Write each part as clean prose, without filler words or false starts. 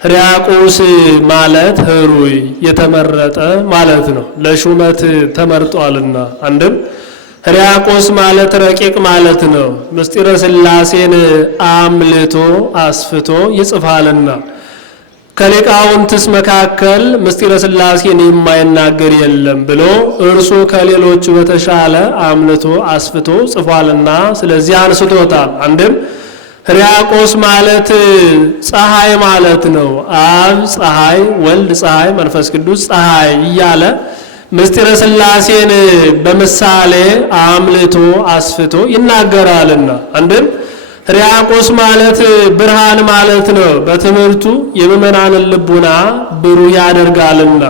ሕርያቆስ ማለት ህሩይ የተመረጠ ማለት ነው። ለሹመት ተመርጧልና። አንድም ሕርያቆስ ማለት ረቂቅ ማለት ነው። ምስጢረ ሥላሴን አምልቶ አስፍቶ ይጽፋልና። ከሊቃውንትስ መካከል ምስጢረ ሥላሴን የማይናገር የለም ብሎ እርሱ ከሌሎቹ በተሻለ አምልቶ አስፍቶ ጽፏልና ስለዚህ አንስቶታል። አንድም ሕርያቆስ ማለት ፀሐይ ማለት ነው። አብ ፀሐይ፣ ወልድ ፀሐይ፣ መንፈስ ቅዱስ ፀሐይ እያለ ምስጢረ ሥላሴን በምሳሌ አምልቶ አስፍቶ ይናገራልና። አንድም ሕርያቆስ ማለት ብርሃን ማለት ነው። በትምህርቱ የምእመናንን ልቡና ብሩህ ያደርጋልና።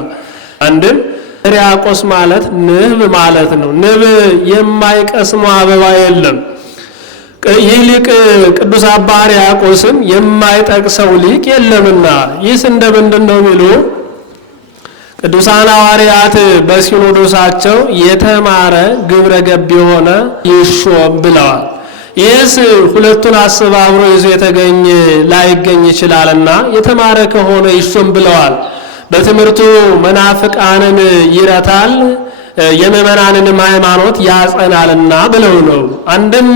አንድም ሕርያቆስ ማለት ንብ ማለት ነው። ንብ የማይቀስመው አበባ የለም። ይህ ሊቅ ቅዱስ አባ ሕርያቆስን የማይጠቅሰው ሊቅ የለምና። ይህስ እንደምንድን ነው ቢሉ ቅዱሳን ሐዋርያት በሲኖዶሳቸው የተማረ ግብረ ገብ የሆነ ይሾም ብለዋል። ይህስ ሁለቱን አስተባብሮ ይዞ የተገኘ ላይገኝ ይችላልና የተማረ ከሆነ ይሾም ብለዋል። በትምህርቱ መናፍቃንን ይረታል፣ የምእመናንንም ሃይማኖት ያጸናልና ብለው ነው። አንድም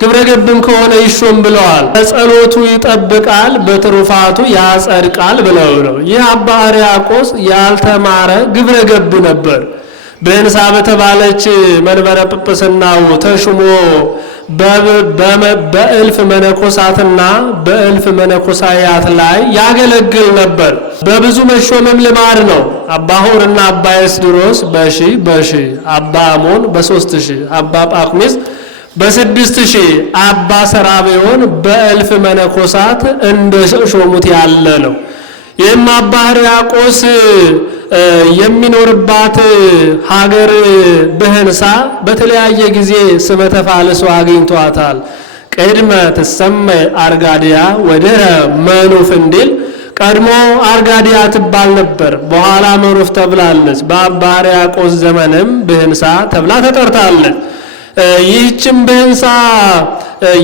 ግብረ ገብም ከሆነ ይሾም ብለዋል። በጸሎቱ ይጠብቃል፣ በትሩፋቱ ያጸድቃል ብለው ነው። ይህ አባ ሕርያቆስ ያልተማረ ግብረ ገብ ነበር። በእንሳ በተባለች መንበረ ጵጵስናው ተሹሞ በእልፍ መነኮሳትና በእልፍ መነኮሳያት ላይ ያገለግል ነበር። በብዙ መሾምም ልማድ ነው። አባ ሆርና አባ ኤስድሮስ በሺህ፣ አባ አሞን በ3000፣ አባ ጳኩሚስ በ6000፣ አባ ሰራቤዮን በእልፍ መነኮሳት እንደ ሾሙት ያለ ነው። ይህም አባ ሕርያቆስ የሚኖርባት ሀገር ብህንሳ በተለያየ ጊዜ ስመ ተፋልሶ አግኝቷታል። ቅድመ ትሰመይ አርጋዲያ ወድኅረ መኑፍ እንዲል ቀድሞ አርጋዲያ ትባል ነበር፣ በኋላ መኑፍ ተብላለች። በአባ ሕርያቆስ ዘመንም ብህንሳ ተብላ ተጠርታለች። ይህችም ብህንሳ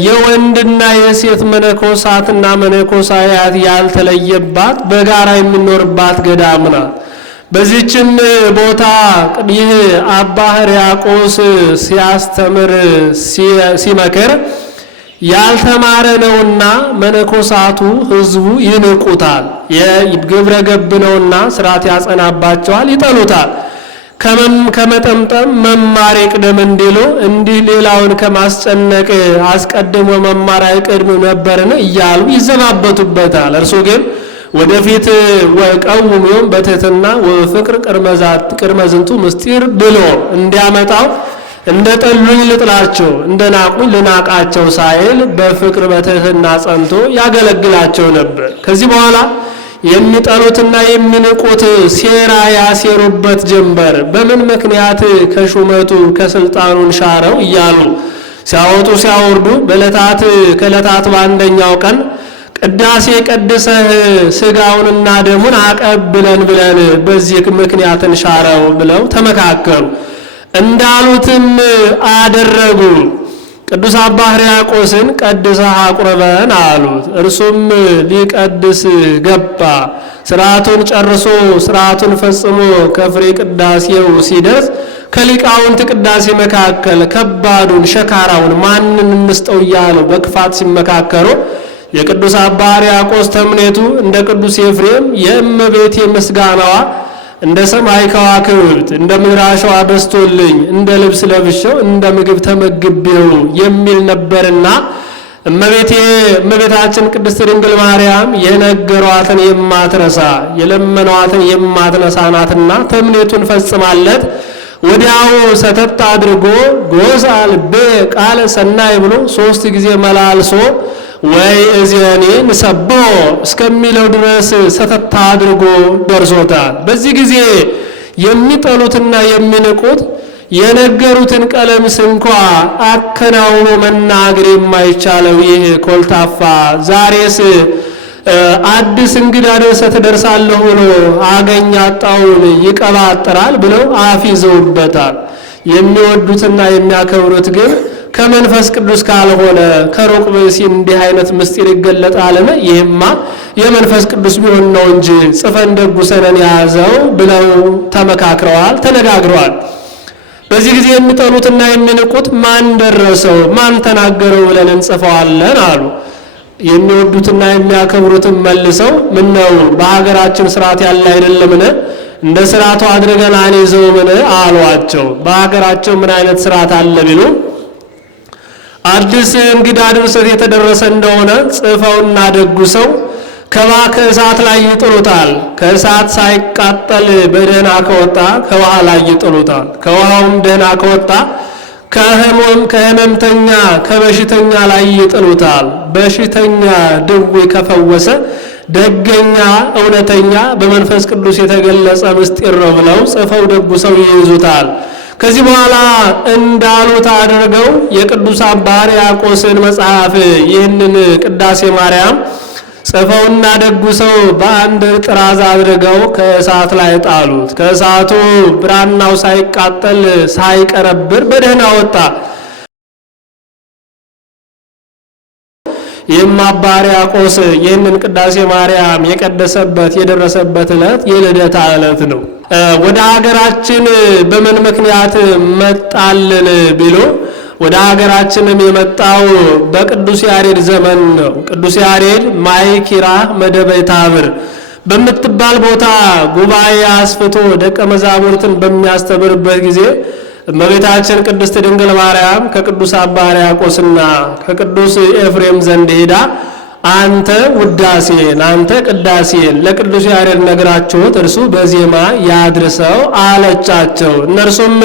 የወንድና የሴት መነኮሳትና መነኮሳያት ያልተለየባት በጋራ የሚኖርባት ገዳም ናት። በዚህችም ቦታ ይህ አባ ሕርያቆስ ሲያስተምር ሲመክር ያልተማረ ነውና መነኮሳቱ ሕዝቡ ይንቁታል። የግብረ ገብ ነውና ስርዓት ያጸናባቸዋል፣ ይጠሉታል። ከመጠምጠም መማር ይቅደም እንዲሉ እንዲህ ሌላውን ከማስጨነቅ አስቀድሞ መማር አይቀድም ነበርን እያሉ ይዘባበቱበታል። እርሱ ግን ወደፊት ወቀውሙም በትሕትና ወፍቅር ቅድመ ዝንቱ ምስጢር ብሎ እንዲያመጣው እንደ ጠሉኝ ልጥላቸው እንደ ናቁኝ ልናቃቸው ሳይል በፍቅር በትሕትና ጸንቶ ያገለግላቸው ነበር። ከዚህ በኋላ የሚጠሉትና የሚንቁት ሴራ ያሴሩበት ጀንበር በምን ምክንያት ከሹመቱ ከስልጣኑን ሻረው እያሉ ሲያወጡ ሲያወርዱ ከዕለታት በአንደኛው ቀን ቅዳሴ ቀድሰህ ሥጋውንና ደሙን አቀብለን ብለን በዚህ ምክንያትን ሻረው ብለው ተመካከሩ። እንዳሉትም አደረጉ። ቅዱስ አባ ሕርያቆስን ቀድሰህ አቁርበን አሉት። እርሱም ሊቀድስ ገባ። ስርዓቱን ጨርሶ ስርዓቱን ፈጽሞ ከፍሬ ቅዳሴው ሲደርስ ከሊቃውንት ቅዳሴ መካከል ከባዱን ሸካራውን ማንን እንስጠው እያሉ በክፋት ሲመካከሩ የቅዱስ አባ ሕርያቆስ ተምኔቱ እንደ ቅዱስ ኤፍሬም የእመቤቴ ምስጋናዋ እንደ ሰማይ ከዋክብት እንደ ምድር አሸዋ በዝቶልኝ እንደ ልብስ ለብሼው እንደ ምግብ ተመግቤው የሚል ነበርና እመቤታችን ቅድስት ድንግል ማርያም የነገሯትን የማትረሳ የለመኗትን የማትነሳ ናትና ተምኔቱን ፈጽማለት ወዲያው ሰተት አድርጎ ጎሳ ልቤ ቃለ ሰናይ ብሎ 3 ጊዜ መላልሶ ወይ እዚያኔ ንሰቦ እስከሚለው ድረስ ሰተት አድርጎ ደርሶታል። በዚህ ጊዜ የሚጠሉትና የሚንቁት የነገሩትን ቀለም እንኳ አከናውኖ መናገር የማይቻለው ይህ ኮልታፋ ዛሬስ አዲስ እንግዳ ድርሰት ደርሳለሁ ብሎ አገኝ አጣውን ይቀባጥራል ብለው አፍ ይዘውበታል። የሚወዱትና የሚያከብሩት ግን ከመንፈስ ቅዱስ ካልሆነ ከሩቅ ብእሲ እንዲህ አይነት ምስጢር ይገለጣልን? ይህማ የመንፈስ ቅዱስ ቢሆን ነው እንጂ ጽፈን ደጉሰነን ያዘው ብለው ተመካክረዋል፣ ተነጋግረዋል። በዚህ ጊዜ የሚጠሉትና የሚንቁት ማን ደረሰው ማን ተናገረው ብለን እንጽፈዋለን አሉ። የሚወዱትና የሚያከብሩትን መልሰው ምን ነው በሀገራችን ስርዓት ያለ አይደለምን? እንደ ስርዓቱ አድርገን አንይዘውምን አሏቸው። በሀገራቸው ምን አይነት ስርዓት አለ ቢሉ አዲስ እንግዳ ድርሰት የተደረሰ እንደሆነ ጽፈውና ደጉሰው ከእሳት ላይ ይጥሉታል። ከእሳት ሳይቃጠል በደህና ከወጣ ከውሃ ላይ ይጥሉታል። ከውሃውም ደህና ከወጣ ከህመምተኛ ከበሽተኛ ላይ ይጥሉታል። በሽተኛ ድዌ ከፈወሰ ደገኛ እውነተኛ በመንፈስ ቅዱስ የተገለጸ ምስጢር ነው ብለው ጽፈው ደጉሰው ይይዙታል። ከዚህ በኋላ እንዳሉት አድርገው የቅዱስ አባ ሕርያቆስን መጽሐፍ ይህንን ቅዳሴ ማርያም ጽፈውና ደጉሰው በአንድ ጥራዝ አድርገው ከእሳት ላይ ጣሉት። ከእሳቱ ብራናው ሳይቃጠል ሳይቀረብር በደህና ወጣ። ይህም አባ ሕርያቆስ ይህንን ቅዳሴ ማርያም የቀደሰበት የደረሰበት ዕለት የልደታ ዕለት ነው። ወደ ሀገራችን በምን ምክንያት መጣልን ቢሉ ወደ ሀገራችንም የመጣው በቅዱስ ያሬድ ዘመን ነው። ቅዱስ ያሬድ ማይኪራ መደበይ ታብር በምትባል ቦታ ጉባኤ አስፍቶ ደቀ መዛሙርትን በሚያስተምርበት ጊዜ እመቤታችን ቅድስት ድንግል ማርያም ከቅዱስ አባ ሕርያቆስና ከቅዱስ ኤፍሬም ዘንድ ሄዳ አንተ ውዳሴን አንተ ቅዳሴን ለቅዱስ ያሬድ ነግራችሁት እርሱ በዜማ ያድርሰው አለቻቸው። እነርሱም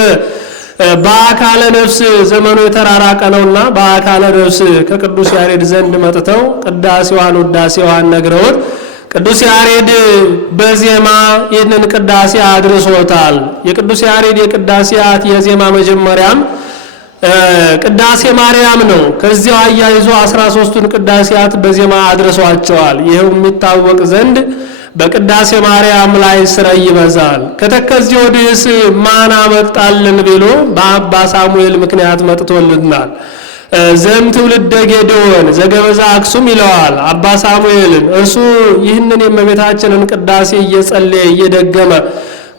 በአካለ ነፍስ ዘመኑ የተራራቀ ነውና በአካለ ነፍስ ከቅዱስ ያሬድ ዘንድ መጥተው ቅዳሴዋን ውዳሴዋን ነግረውት ቅዱስ ያሬድ በዜማ ይህንን ቅዳሴ አድርሶታል። የቅዱስ ያሬድ የቅዳሴያት የዜማ መጀመሪያም ቅዳሴ ማርያም ነው። ከዚያው አያይዞ 13ቱን ቅዳሴያት በዜማ አድርሷቸዋል። ይሄው የሚታወቅ ዘንድ በቅዳሴ ማርያም ላይ ስራ ይበዛል። ከተከዚህ ወዲህስ ማን አመጣልን ቢሉ በአባ ሳሙኤል ምክንያት መጥቶልናል። ዘም ትውልደ ጌዴዎን ዘገበዛ አክሱም ይለዋል አባ ሳሙኤልን። እርሱ ይህንን የእመቤታችንን ቅዳሴ እየጸለየ እየደገመ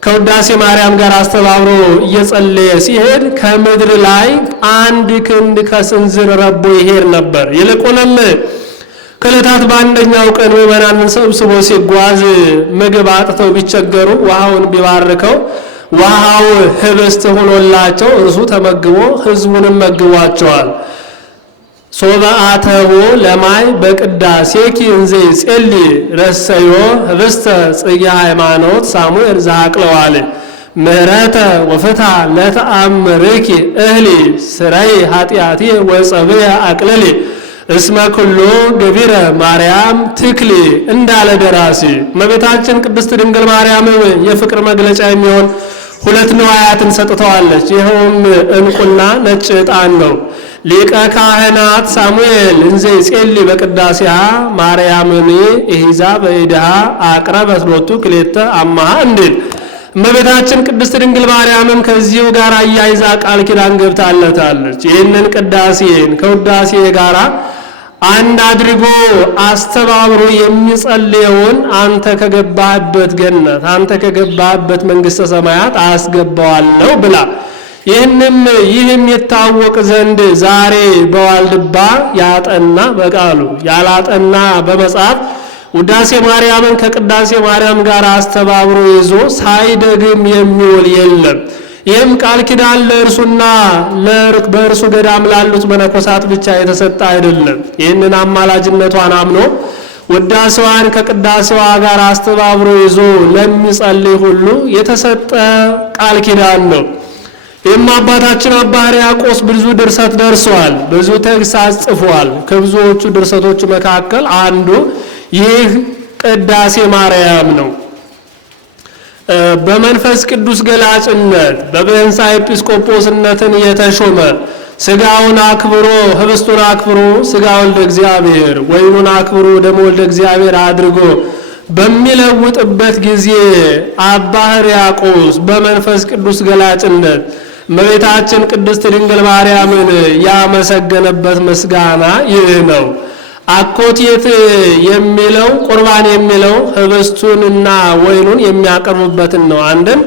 ከውዳሴ ማርያም ጋር አስተባብሮ እየጸለየ ሲሄድ ከምድር ላይ 1 ክንድ ከስንዝር ረቦ ይሄድ ነበር። ይልቁንም ከዕለታት በአንደኛው ቀን ምዕመናንን ሰብስቦ ሲጓዝ ምግብ አጥተው ቢቸገሩ ውሃውን ቢባርከው ውሃው ህብስት ሆኖላቸው እርሱ ተመግቦ ህዝቡንም መግቧቸዋል። ሶበአተቦ ለማይ በቅዳሴኪ እንዘ ይጼልይ ረሰዮ ህብስተ ጽጌ ሃይማኖት ሳሙኤል ዘአቅለዋል ምህረተ ወፍታ ለተአምርኪ እህሊ ስራይ ኃጢአቲ ወጸብየ አቅልሊ እስመ ኩሎ ገቢረ ማርያም ትክሊ እንዳለ ደራሲ እመቤታችን ቅድስት ድንግል ማርያም የፍቅር መግለጫ የሚሆን 2 ንዋያትን ሰጥተዋለች። ይኸውም እንቁና ነጭ ዕጣን ነው። ሊቀ ካህናት ሳሙኤል እንዘ ይጼልይ በቅዳሴሃ ማርያምኒ ኢሂዛ በኢድሃ አቅረበት ሎቱ ክሌተ አማሃ እንዲል እመቤታችን ቅድስት ድንግል ማርያምም ከዚሁ ጋር አያይዛ ቃል ኪዳን ገብታለታለች። ይህንን ቅዳሴን ከውዳሴ ጋራ አንድ አድርጎ አስተባብሮ የሚጸልየውን አንተ ከገባህበት ገነት አንተ ከገባህበት መንግሥተ ሰማያት አስገባዋለሁ ብላ ይህም የታወቅ ዘንድ ዛሬ በዋልድባ ያጠና በቃሉ ያላጠና በመጽሐፍ ውዳሴ ማርያምን ከቅዳሴ ማርያም ጋር አስተባብሮ ይዞ ሳይደግም የሚውል የለም። ይህም ቃል ኪዳን ለእርሱና በእርሱ ገዳም ላሉት መነኮሳት ብቻ የተሰጠ አይደለም። ይህንን አማላጅነቷን አምኖ ውዳሴዋን ከቅዳሴዋ ጋር አስተባብሮ ይዞ ለሚጸልይ ሁሉ የተሰጠ ቃል ኪዳን ነው። ይህም አባታችን አባ ሕርያቆስ ብዙ ድርሰት ደርሷል፣ ብዙ ተግሳጽ ጽፏል። ከብዙዎቹ ድርሰቶች መካከል አንዱ ይህ ቅዳሴ ማርያም ነው። በመንፈስ ቅዱስ ገላጭነት በብህንሳ ኤጲስቆጶስነትን የተሾመ ስጋውን አክብሮ ህብስቱን አክብሮ ስጋ ወልደ እግዚአብሔር ወይኑን አክብሮ ደሞ ወልደ እግዚአብሔር አድርጎ በሚለውጥበት ጊዜ አባ ሕርያቆስ በመንፈስ ቅዱስ ገላጭነት እመቤታችን ቅድስት ድንግል ማርያምን ያመሰገነበት ምስጋና ይህ ነው። አኮቴት የሚለው ቁርባን የሚለው ህብስቱንና ወይኑን የሚያቀርቡበትን ነው። አንድም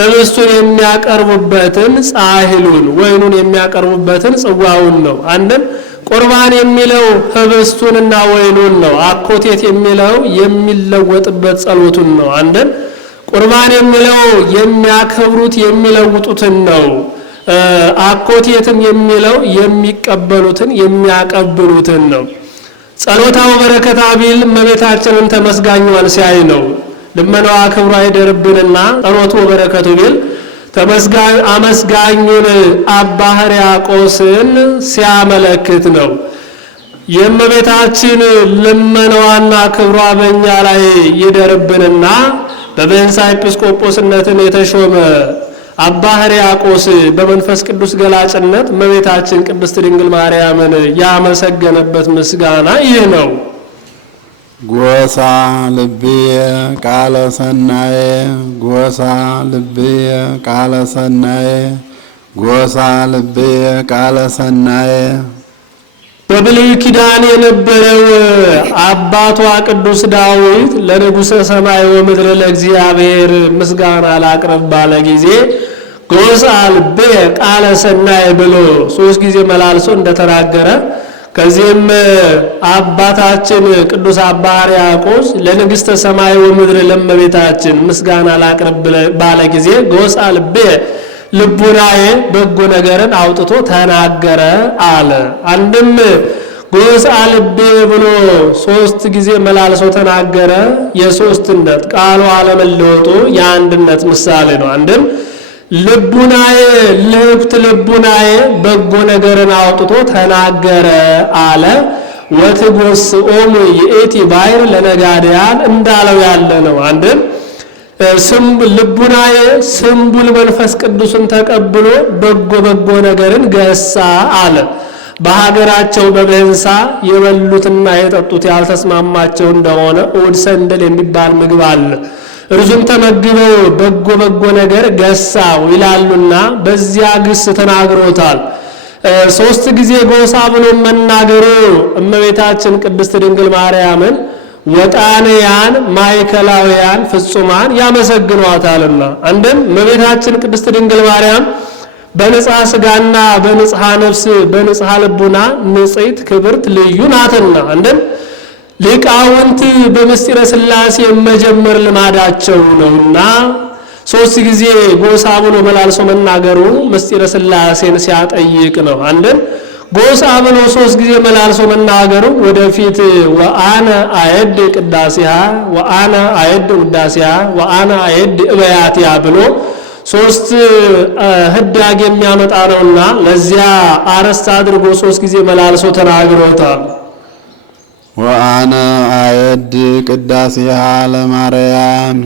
ህብስቱን የሚያቀርቡበትን ጻሂሉን፣ ወይኑን የሚያቀርቡበትን ጽዋውን ነው። አንድም ቁርባን የሚለው ህብስቱንና ወይኑን ነው። አኮቴት የሚለው የሚለወጥበት ጸሎቱን ነው። አንድም ቁርባን የሚለው የሚያከብሩት የሚለውጡትን ነው። አኮቴትም የሚለው የሚቀበሉትን የሚያቀብሉትን ነው። ጸሎታው በረከታ ቢል እመቤታችንን ተመስጋኟን ሲያይ ነው። ልመናዋ ክብሯ ይደርብንና ጸሎቱ በረከቱ ቢል አመስጋኙን አባ ሕርያቆስን ሲያመለክት ነው። የእመቤታችን ልመናዋና ክብሯ በእኛ ላይ ይደርብንና በብህንሳ ኤጲስቆጶስነትን የተሾመ አባ ሕርያቆስ በመንፈስ ቅዱስ ገላጭነት እመቤታችን ቅድስት ድንግል ማርያምን ያመሰገነበት ምስጋና ይህ ነው። ጎሳ ልብየ ቃለ ሰናየ ጎሳ ልብየ ቃለ ሰናየ ጎሳ ልብየ ቃለ ሰናየ። በብሉይ ኪዳን የነበረው አባቷ ቅዱስ ዳዊት ለንጉሠ ሰማይ ወምድር ለእግዚአብሔር ምስጋና ላቅርብ ባለ ጊዜ ጎሳ ልብየ ቃለ ሰናየ ብሎ 3 ጊዜ መላልሶ እንደተናገረ ከዚህም አባታችን ቅዱስ አባ ሕርያቆስ ለንግሥተ ሰማይ ወምድር ለእመቤታችን ምስጋና ላቅርብ ባለ ጊዜ ጎሳ ልብየ ልቡናዬ በጎ ነገርን አውጥቶ ተናገረ አለ። አንድም ጎሳ ልብየ ብሎ 3 ጊዜ መላልሶ ተናገረ። የሶስትነት ቃሉ አለመለወጡ የአንድነት ምሳሌ ነው። አንድም ልቡናዬ ልብት ልቡናዬ በጎ ነገርን አውጥቶ ተናገረ አለ። ወትጎስኦሙ ይእቲ ባሕር ለነጋድያን እንዳለው ያለ ነው። አንድም ልቡናዬ ስንቡል መንፈስ ቅዱስን ተቀብሎ በጎ ነገርን ገሳ አለ። በሀገራቸው በብህንሳ የበሉትና የጠጡት ያልተስማማቸው እንደሆነ እሑድ ሰንደል የሚባል ምግብ አለ። እርሱም ተመግበው በጎ ነገር ገሳው ይላሉና በዚያ ግስ ተናግሮታል። 3 ጊዜ ጎሳ ብሎ መናገሩ እመቤታችን ቅድስት ድንግል ማርያምን ወጣንያን ማዕከላውያን ፍጹማን ያመሰግኗታልና። አንድም እመቤታችን ቅድስት ድንግል ማርያም በንጽሐ ሥጋና በንጽሐ ነፍስ በንጽሐ ልቡና ንጽሕት ክብርት ልዩ ናትና። አንድም ሊቃውንት በምስጢረ ሥላሴ መጀመር ልማዳቸው ነውና 3 ጊዜ ጎሳ ብሎ መላልሶ መናገሩ ምስጢረ ሥላሴን ሲያጠይቅ ነው። አንድም ጎሳ ብሎ 3 ጊዜ መላልሶ መናገሩ ወደፊት ወአነ አየድ ቅዳሴሃ ወአነ አየድ ውዳሴሃ ወአነ አየድ እበያትያ ብሎ 3 ህዳግ የሚያመጣ ነውና ለዚያ አረስት አድርጎ 3 ጊዜ መላልሶ ተናግሮታል። ወአነ አየድ ቅዳሴሃ ለማርያም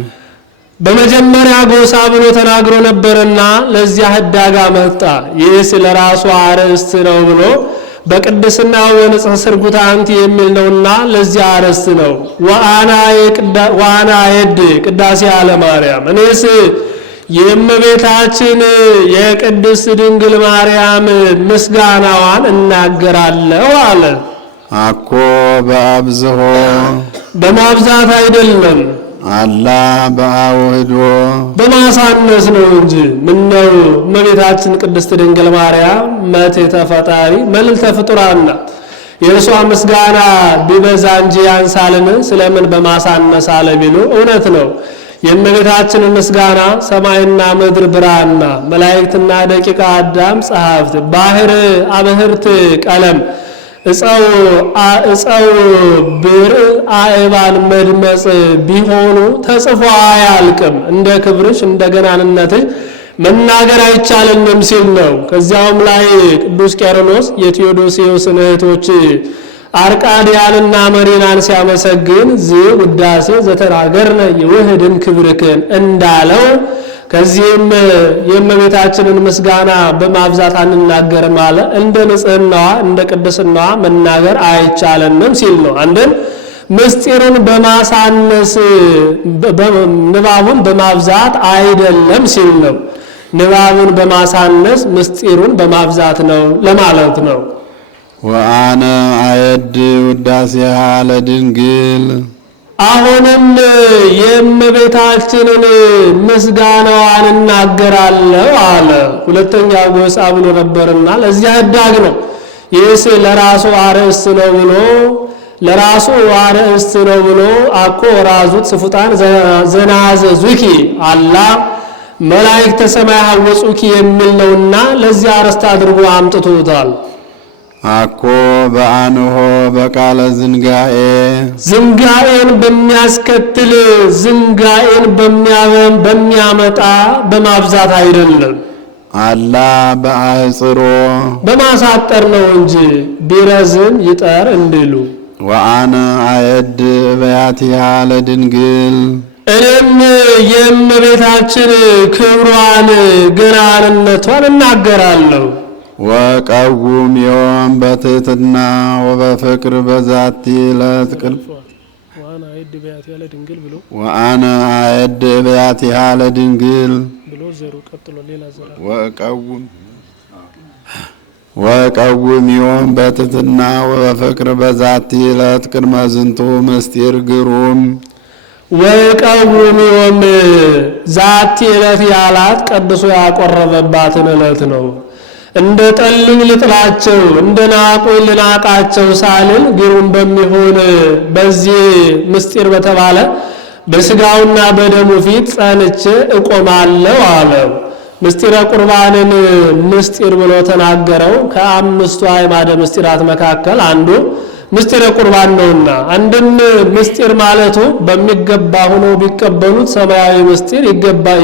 በመጀመሪያ ጎሳ ብሎ ተናግሮ ነበርና ለዚያ ህዳግ አመጣ። ይህ ስለ ራሱ አርዕስት ነው ብሎ በቅድስናው ወንጽሕ ስርጉት አንቲ የሚል ነውና ለዚያ አርዕስት ነው። ወአነ አየድ ቅዳሴሃ ለማርያም እኔስ የእመቤታችን የቅድስት ድንግል ማርያም ምስጋናዋን እናገራለሁ አለ። አኮ በአብዝሆ በማብዛት አይደለም፣ አላ በአውህዶ በማሳነስ ነው እንጂ። ምነው እመቤታችን ቅድስት ድንግል ማርያም መትሕተ ፈጣሪ መልዕልተ ፍጡራን ናት። የእርሷ ምስጋና ቢበዛ እንጂ ያንሳልን? ስለምን በማሳነስ አለ ቢሉ እውነት ነው። የእመቤታችንን ምስጋና ሰማይና ምድር ብራና፣ መላእክትና ደቂቀ አዳም ጸሐፍት፣ ባህር አብህርት ቀለም፣ እፀው ብር አእባን መድመጽ ቢሆኑ ተጽፎ አያልቅም። እንደ ክብርሽ እንደ ገናንነትሽ መናገር አይቻልንም ሲል ነው። ከዚያውም ላይ ቅዱስ ቄርሎስ የቴዎዶስዮስን እህቶች አርቃዲያንና መሪናን ሲያመሰግን ውዳሴ ዘተናገርነ ይውህድን ክብርክን እንዳለው ከዚህም የእመቤታችንን ምስጋና በማብዛት አንናገርም አለ። እንደ ንጽህናዋ እንደ ቅድስናዋ መናገር አይቻለንም ሲል ነው። አንድም ምስጢርን በማሳነስ ንባቡን በማብዛት አይደለም ሲል ነው። ንባቡን በማሳነስ ምስጢሩን በማብዛት ነው ለማለት ነው። ወአነ አየድ ውዳሴሃ ለድንግል አሁንም የእመቤታችንን ምስጋናዋን እናገራለሁ አለ። ሁለተኛ ጎሳ ብሎ ነበርና ለዚያ ህዳግ ነው። ይህስ ለራሱ አርእስት ነው ብሎ አኮ ራዙት ስፉጣን ዘናዘዙኪ አላ መላእክተ ሰማይ ሐወጹኪ የሚል ነውና ለዚያ አርእስት አድርጎ አምጥቶታል። አኮ በአንሆ በቃለ ዝንጋኤን በሚያስከትል ዝንጋኤን በሚያመጣ በማብዛት አይደለም። አላ በአጽሮ በማሳጠር ነው እንጂ ቢረዝም ይጠር እንዲሉ። ወአነ አየድ በያቲሃ ለድንግል እኔም የእመቤታችን ክብሯን ገናንነቷን እናገራለሁ። ወቀውም ዮም በትሕትና ወበፍቅር በዛቲ ዕለት ወአነ አየድ በያቲሃ ለድንግል ወቀውም ዮም በትሕትና ወበፍቅር በዛቲ ዕለት ቅድመ ዝንቱ ምስጢር ግሩም ወቀውም ዮም ዛቲ ዕለት ያላት ቀድሶ ያቆረበባትን ዕለት ነው። እንደ ጠልኝ ልጥላቸው እንደ ናቁኝ ልናቃቸው ሳልል ግሩም በሚሆን በዚህ ምስጢር በተባለ በስጋውና በደሙ ፊት ጸንቼ እቆማለሁ አለ። ምስጢረ ቁርባንን ምስጢር ብሎ ተናገረው። ከአምስቱ አዕማደ ምስጢራት መካከል አንዱ ምስጢረ ቁርባን ነውና፣ አንድም ምስጢር ማለቱ በሚገባ ሆኖ ቢቀበሉት ሰማያዊ ምስጢር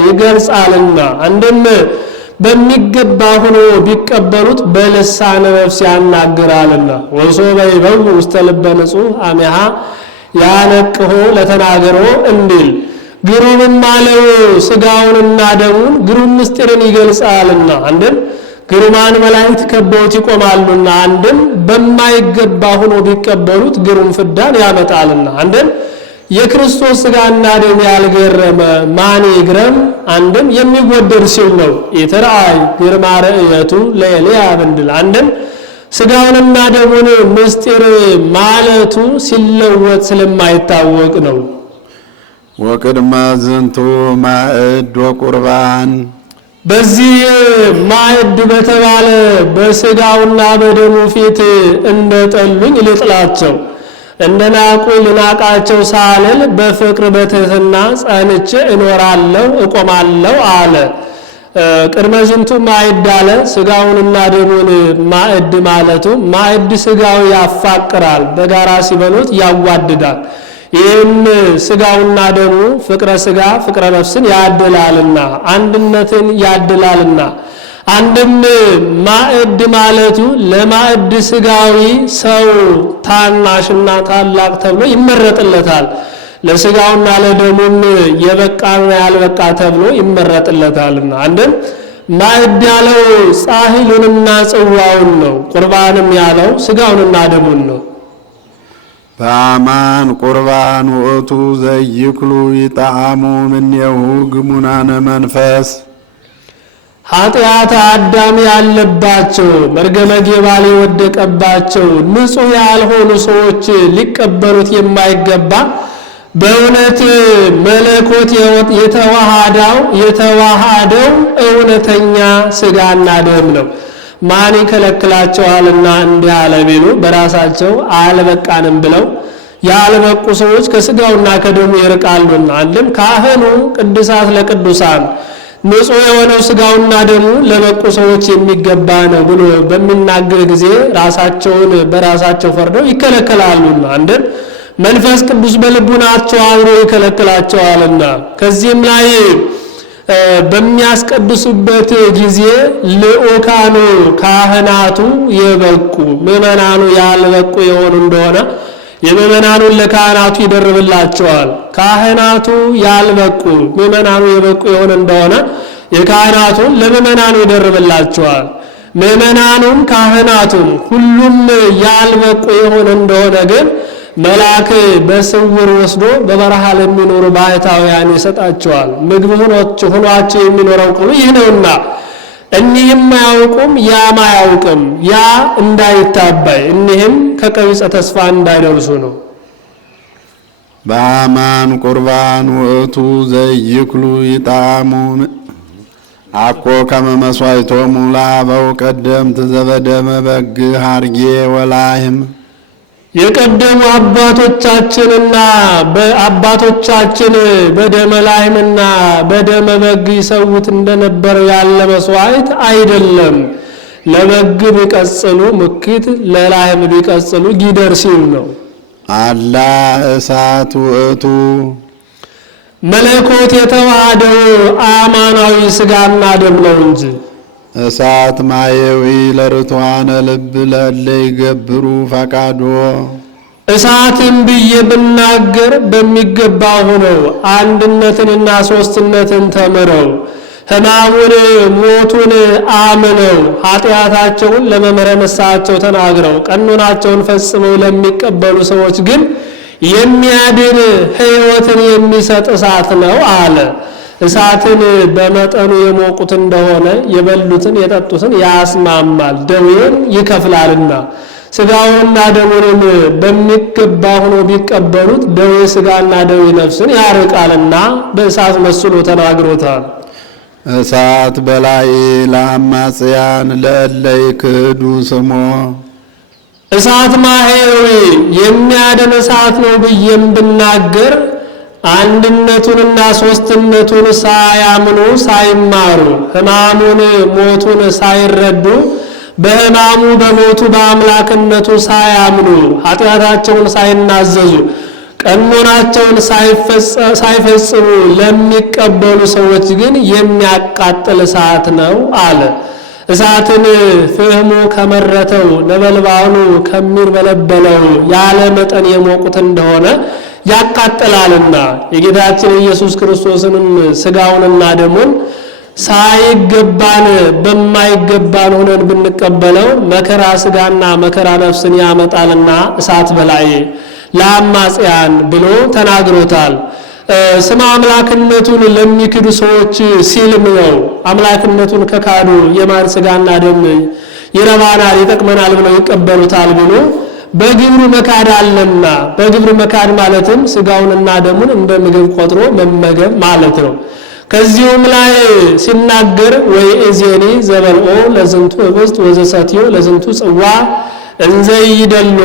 ይገልጻልና፣ አንድም በሚገባ ሆኖ ቢቀበሉት በልሳነ ነፍስ ያናግራልና። ወሶበ ይበው ውስተ ልበ ንጹሕ አሜሃ ያነቅሆ ለተናገሮ እንዲል ግሩምም አለው ስጋውንና ደሙን ግሩም ምስጢርን ይገልጻልና፣ አንድም ግሩማን መላእክት ከበውት ይቆማሉና፣ አንድም በማይገባ ሆኖ ቢቀበሉት ግሩም ፍዳን ያመጣልና፣ አንድም የክርስቶስ ስጋና ደም ያልገረመ ማን ይግረም? አንድም የሚወደድ ሲል ነው። የተራእይ ግርማ ርእየቱ ለኤልያብ እንድል፣ አንድም ስጋውንና ደሙን ምስጢር ማለቱ ሲለወጥ ስለማይታወቅ ነው። ወቅድመ ዝንቱ ማዕድ ወቁርባን በዚህ ማዕድ በተባለ በስጋውና በደሙ ፊት እንደጠሉኝ ልጥላቸው እንደ ናቁኝ ልናቃቸው ሳልል በፍቅር በትሕትና ጸንቼ እኖራለሁ እቆማለሁ አለ። ቅድመ ዝንቱ ማዕድ አለ። ስጋውንና ደሙን ማዕድ ማለቱ ማዕድ ስጋው ያፋቅራል፣ በጋራ ሲበሉት ያዋድዳል። ይህም ስጋውና ደሙ ፍቅረ ስጋ ፍቅረ ነፍስን ያድላልና አንድነትን ያድላልና፣ አንድም ማዕድ ማለቱ ለማዕድ ስጋዊ ሰው ታናሽና ታላቅ ተብሎ ይመረጥለታል። ለስጋውና ለደሙም የበቃና ያልበቃ ተብሎ ይመረጥለታልና፣ አንድም ማዕድ ያለው ጻሕሉንና ጽዋውን ነው። ቁርባንም ያለው ስጋውንና ደሙን ነው። በአማን ቁርባን ውእቱ ዘይክሉ ይጣዕሙ እምኔሁ ግሙናነ መንፈስ ኃጢአት አዳም ያለባቸው መርገመ ጌባል የወደቀባቸው ንጹሕ ያልሆኑ ሰዎች ሊቀበሉት የማይገባ በእውነት መለኮት የተዋሃደው እውነተኛ ስጋና ደም ነው። ማን ይከለክላቸዋልና እንዲህ አለ ቢሉ በራሳቸው አልበቃንም ብለው ያልበቁ ሰዎች ከስጋውና ከደሙ ይርቃሉና፣ አንድም ካህኑ ቅዱሳት ለቅዱሳን ንጹሕ የሆነው ስጋውና ደሙ ለበቁ ሰዎች የሚገባ ነው ብሎ በሚናገር ጊዜ ራሳቸውን በራሳቸው ፈርደው ይከለከላሉና፣ አንድም መንፈስ ቅዱስ በልቡናቸው አብሮ ይከለክላቸዋልና፣ ከዚህም ላይ በሚያስቀድሱበት ጊዜ ልዑካኑ ካህናቱ የበቁ ምዕመናኑ ያልበቁ የሆኑ እንደሆነ የምዕመናኑን ለካህናቱ ይደርብላቸዋል። ካህናቱ ያልበቁ ምዕመናኑ የበቁ የሆነ እንደሆነ የካህናቱን ለምዕመናኑ ይደርብላቸዋል። ምዕመናኑም ካህናቱም ሁሉም ያልበቁ የሆነ እንደሆነ ግን መልአክ በስውር ወስዶ በበረሃ ለሚኖሩ ባህታውያን ይሰጣቸዋል። ምግብ ሆኗቸው የሚኖረው ቅሉ ይህ ነውና እኒህም አያውቁም ያም አያውቅም፣ ያ እንዳይታባይ እኒህም ከቀቢጸ ተስፋ እንዳይደርሱ ነው። በአማን ቁርባን ውእቱ ዘይክሉ ይጣሙ አኮ ከመ መሥዋዕቶሙ ለአበው ቀደምት ዘበደመ በግ ሀርጌ ወላህም የቀደሙ አባቶቻችን በደመ ላህምና በደመ በግ ይሰውት እንደነበረው ያለ መስዋዕት አይደለም። ለበግ ቢቀጽሉ ሙክት፣ ለላህም ቢቀጽሉ ጊደር ሲል ነው። አላ እሳት ውእቱ መለኮት የተዋሃደው አማናዊ ስጋና ደም ነው እንጂ እሳት ማየዊ ለርቱዓነ ልብ ለእለ ይገብሩ ፈቃዶ እሳትም ብዬ ብናገር በሚገባ ሆነው አንድነትንና ሶስትነትን ተምረው ሕማሙን ሞቱን አምነው ኃጢአታቸውን ለመምህረ ንስሐቸው ተናግረው ቀኖናቸውን ፈጽመው ለሚቀበሉ ሰዎች ግን የሚያድን ሕይወትን የሚሰጥ እሳት ነው አለ። እሳትን በመጠኑ የሞቁት እንደሆነ የበሉትን የጠጡትን ያስማማል፣ ደዌን ይከፍላልና። ስጋውንና ደሙንም በሚገባ ሆኖ ቢቀበሉት ደዌ ስጋና ደዌ ነፍስን ያርቃልና በእሳት መስሎ ተናግሮታል። እሳት በላይ ለአማጽያን ለእለ ይክህዱ ስሞ እሳት ማሄዊ የሚያድን እሳት ነው ብዬም ብናገር አንድነቱንና ሶስትነቱን ሳያምኑ ሳይማሩ ሕማሙን ሞቱን ሳይረዱ በሕማሙ በሞቱ በአምላክነቱ ሳያምኑ ኃጢአታቸውን ሳይናዘዙ ቀኖናቸውን ሳይፈጽሙ ለሚቀበሉ ሰዎች ግን የሚያቃጥል እሳት ነው አለ። እሳትን ፍህሙ ከመረተው ነበልባሉ ከሚርበለበለው ያለ መጠን የሞቁት እንደሆነ ያቃጥላልና የጌታችን ኢየሱስ ክርስቶስንም ስጋውንና ደሙን ሳይገባን በማይገባን ሆነን ብንቀበለው መከራ ስጋና መከራ ነፍስን ያመጣልና እሳት በላይ ለአማጽያን ብሎ ተናግሮታል። ስመ አምላክነቱን ለሚክዱ ሰዎች ሲልም ነው። አምላክነቱን ከካዱ የማን ስጋና ደም ይረባናል ይጠቅመናል ብለው ይቀበሉታል ብሎ በግብሩ መካድ አለና፣ በግብሩ መካድ ማለትም ስጋውንና ደሙን እንደ ምግብ ቆጥሮ መመገብ ማለት ነው። ከዚሁም ላይ ሲናገር ወይ እዜኒ ዘበልኦ ለዝንቱ ህብስት ወዘሰትዮ ለዝንቱ ጽዋ እንዘይደሎ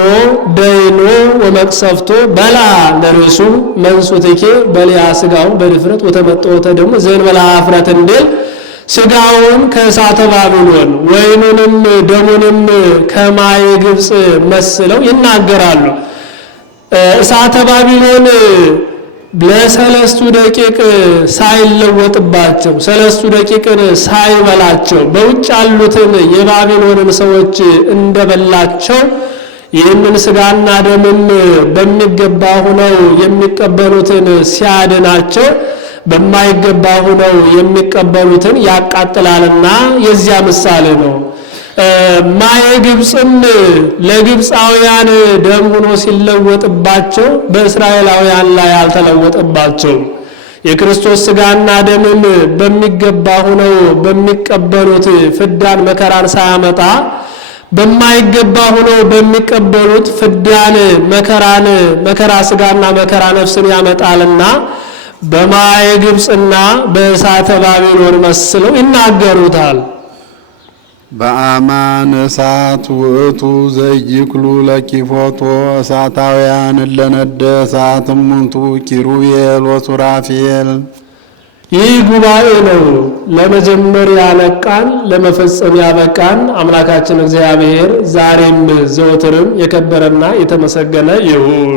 ደይኖ ወመቅሰፍቶ በላ ለርሱ መንሱትኬ በሊያ ስጋው በድፍረት ወተመጠወተ ደግሞ ዘእንበለ ኀፍረት እንዲል ስጋውን ከእሳተ ባቢሎን ወይኑንም ደሙንም ከማየ ግብፅ መስለው ይናገራሉ። እሳተ ባቢሎን ለሰለስቱ ደቂቅ ሳይለወጥባቸው ሰለስቱ ደቂቅን ሳይበላቸው በውጭ ያሉትን የባቢሎንን ሰዎች እንደበላቸው ይህንን ስጋና ደምም በሚገባ ሆነው የሚቀበሉትን ሲያድናቸው በማይገባ ሆነው የሚቀበሉትን ያቃጥላልና የዚያ ምሳሌ ነው። ማየ ግብፅም ለግብፃውያን ደም ሆኖ ሲለወጥባቸው በእስራኤላውያን ላይ አልተለወጠባቸውም። የክርስቶስ ስጋና ደምም በሚገባ ሆነው በሚቀበሉት ፍዳን መከራን ሳያመጣ በማይገባ ሆነው በሚቀበሉት ፍዳን መከራን መከራ ስጋና መከራ ነፍስን ያመጣልና በማየ ግብፅና በእሳተ ባቢሎን መስለው ይናገሩታል። በአማን እሳት ውእቱ ዘይክሉ ለኪፎቶ እሳታውያን ለነደ እሳት እሙንቱ ኪሩቤል ወሱራፌል። ይህ ጉባኤ ነው ለመጀመር ያነቃን ለመፈጸም ያበቃን አምላካችን እግዚአብሔር ዛሬም ዘወትርም የከበረና የተመሰገነ ይሁን።